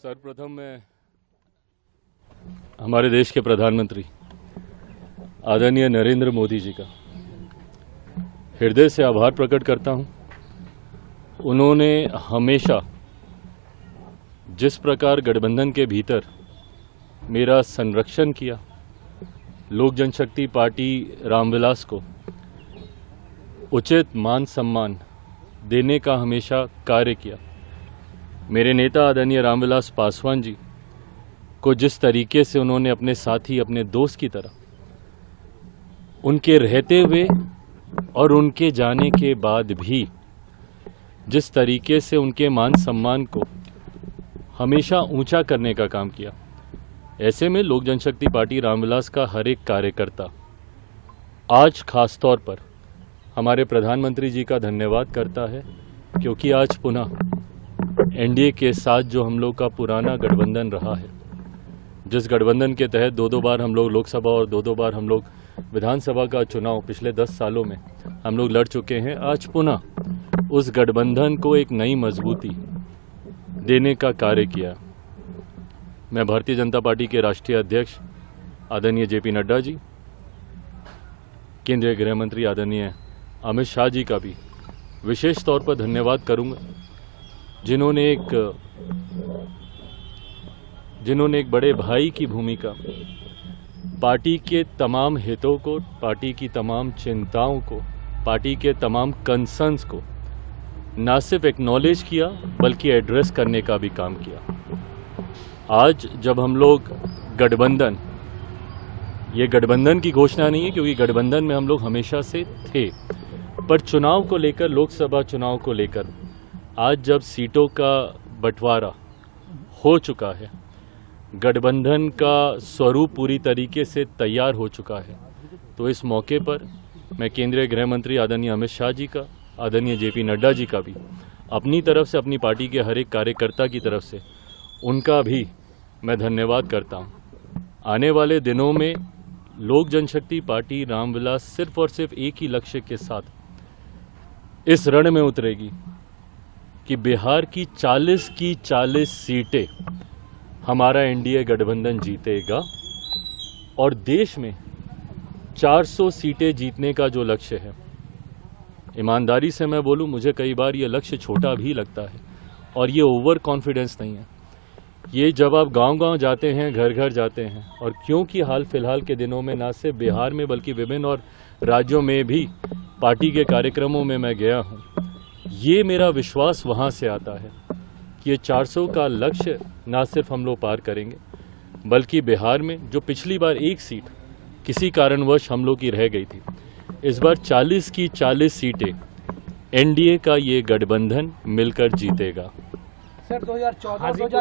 सर्वप्रथम मैं हमारे देश के प्रधानमंत्री आदरणीय नरेंद्र मोदी जी का हृदय से आभार प्रकट करता हूं। उन्होंने हमेशा जिस प्रकार गठबंधन के भीतर मेरा संरक्षण किया, लोक जनशक्ति पार्टी रामविलास को उचित मान सम्मान देने का हमेशा कार्य किया। मेरे नेता आदरणीय रामविलास पासवान जी को जिस तरीके से उन्होंने अपने साथी, अपने दोस्त की तरह उनके रहते हुए और उनके जाने के बाद भी जिस तरीके से उनके मान सम्मान को हमेशा ऊंचा करने का काम किया, ऐसे में लोक जनशक्ति पार्टी रामविलास का हर एक कार्यकर्ता आज खास तौर पर हमारे प्रधानमंत्री जी का धन्यवाद करता है, क्योंकि आज पुनः एनडीए के साथ जो हम लोग का पुराना गठबंधन रहा है, जिस गठबंधन के तहत दो बार हम लोग लोकसभा और दो बार हम लोग विधानसभा का चुनाव पिछले 10 सालों में हम लोग लड़ चुके हैं, आज पुनः उस गठबंधन को एक नई मजबूती देने का कार्य किया। मैं भारतीय जनता पार्टी के राष्ट्रीय अध्यक्ष आदरणीय जेपी नड्डा जी, केंद्रीय गृह मंत्री आदरणीय अमित शाह जी का भी विशेष तौर पर धन्यवाद करूंगा, जिन्होंने एक बड़े भाई की भूमिका पार्टी के तमाम हितों को, पार्टी की तमाम चिंताओं को, पार्टी के तमाम कंसर्न्स को न सिर्फ एक्नॉलेज किया बल्कि एड्रेस करने का भी काम किया। आज जब हम लोग गठबंधन, ये गठबंधन की घोषणा नहीं है क्योंकि गठबंधन में हम लोग हमेशा से थे, पर चुनाव को लेकर, लोकसभा चुनाव को लेकर आज जब सीटों का बंटवारा हो चुका है, गठबंधन का स्वरूप पूरी तरीके से तैयार हो चुका है, तो इस मौके पर मैं केंद्रीय गृह मंत्री आदरणीय अमित शाह जी का, आदरणीय जेपी नड्डा जी का भी अपनी तरफ से, अपनी पार्टी के हर एक कार्यकर्ता की तरफ से उनका भी मैं धन्यवाद करता हूं। आने वाले दिनों में लोक जनशक्ति पार्टी रामविलास सिर्फ और सिर्फ एक ही लक्ष्य के साथ इस रण में उतरेगी कि बिहार की 40 सीटें हमारा एनडीए गठबंधन जीतेगा और देश में 400 सीटें जीतने का जो लक्ष्य है, ईमानदारी से मैं बोलूं, मुझे कई बार ये लक्ष्य छोटा भी लगता है और ये ओवर कॉन्फिडेंस नहीं है। ये जब आप गांव-गांव जाते हैं, घर घर जाते हैं, और क्योंकि हाल फिलहाल के दिनों में न सिर्फ बिहार में बल्कि विभिन्न और राज्यों में भी पार्टी के कार्यक्रमों में मैं गया हूँ, ये मेरा विश्वास वहाँ से आता है कि ये 400 का लक्ष्य ना सिर्फ हम लोग पार करेंगे बल्कि बिहार में जो पिछली बार एक सीट किसी कारणवश हम लोग की रह गई थी, इस बार 40 की 40 सीटें एनडीए का ये गठबंधन मिलकर जीतेगा। सर 2014